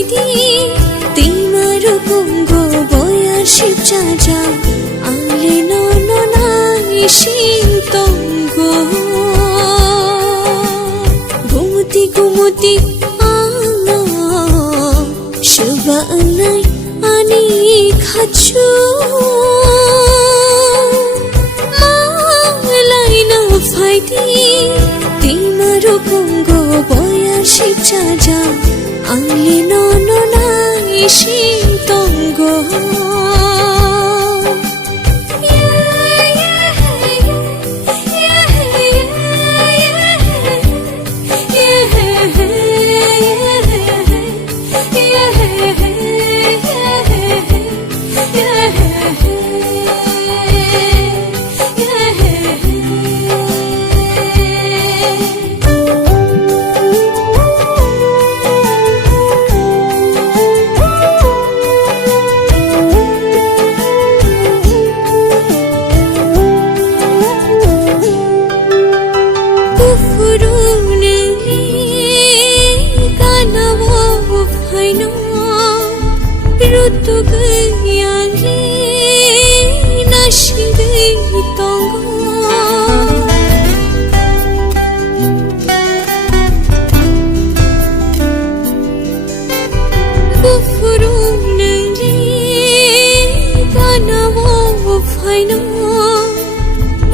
फायदी तिमार कुंगो बोया शिव चाचा आले नो नाई शिंतंगो गुमुती गुमुती आना शुभा नाई आनी खाचू मालाई ना फायदी तिमार कुंगो बोया शिव चाचा आले नो नाई शिंतंगो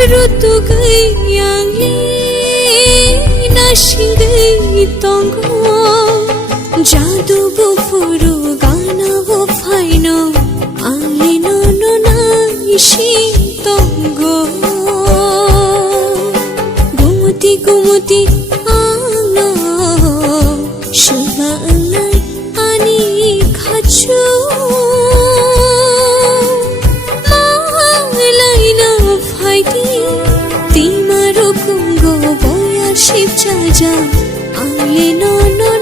Rutu gayang li nashing gay tongo jadu bu furu gana bu faino ali no nai shintongo gumuti gumuti ana shubha nai ani khachu Shiv चाचा आले नो